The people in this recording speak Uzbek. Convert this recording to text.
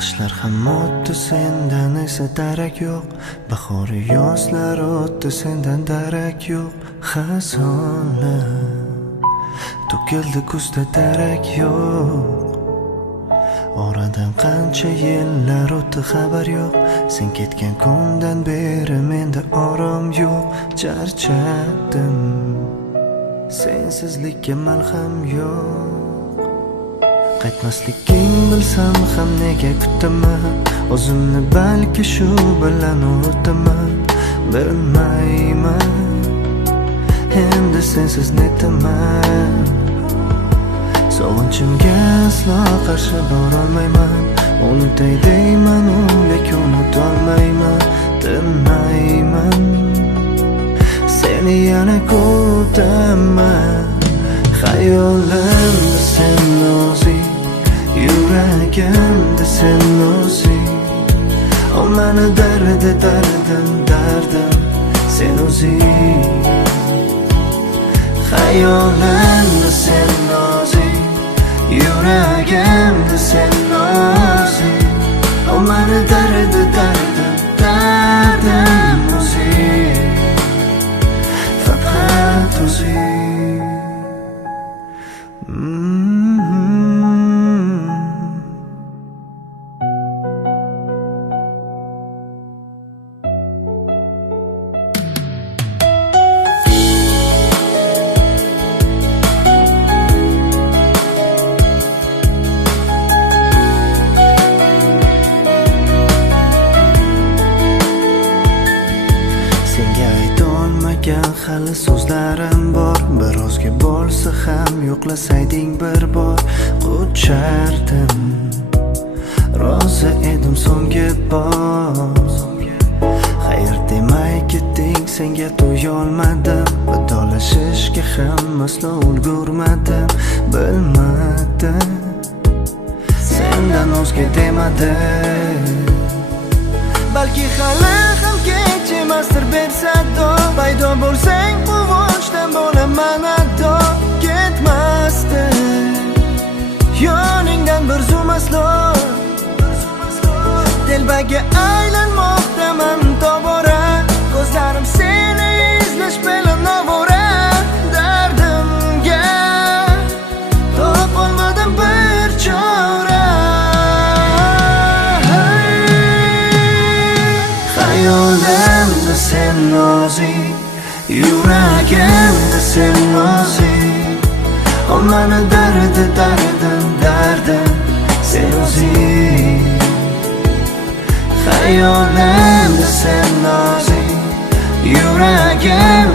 Qishlar ham o'tdi, sendan esa darak yo'q. Bahor yozlar o'tdi, sendan darak yo'q. Xazonlar to'kildi, kuzda darak yo'q. Oradan qancha yillar o'tdi, xabar yo'q. Sen ketgan kundan beri menda orom yo'q. Charchadim, sensizlikka malham yo'q. Qaytmasliging bilsam ham nega kutaman? O'zimni balki shu bilan unutaman. Bilmayman, endi sensiz netaman. Sog'inchimga aslo qarshi borolmayman. Unutay deyman, lekin unutolmayman. Tinmayman, seni yana kutaman. Xayolimda sen o'zing, yuragimda sen o'zing. O mani dardim, sen o'zing. Xayolimda sen o'zing, yuragimda sen o'zing. O mani dardim o'zing. Faqat o'zing. Hali so'zlarim bor, birozga bo'lsa ham yo'qlasayding bir bor. Quchardim, rozi edim so'nggi bor. Xayr demay ketding, senga to'yolmadim. Vidolashishga ham aslo ulgurmadim. Bilmadim, sendan o'zga demadim. Balki hali ham kech emasdir bersa do. Paydo bo'lsang quvonchdan bo'laman ado. Ketmasdim yoningdan bir zum aslo. Telbaga aylanmoqdaman tobora. Ko'zlarim seni izlash bilan ovora. Dardimga topolmadim bir chora. Xayolimda sen o'zing, yuragimda sen o'zing. O mani dardim, sen o'zing. Xayolimda sen o'zing, yuragimda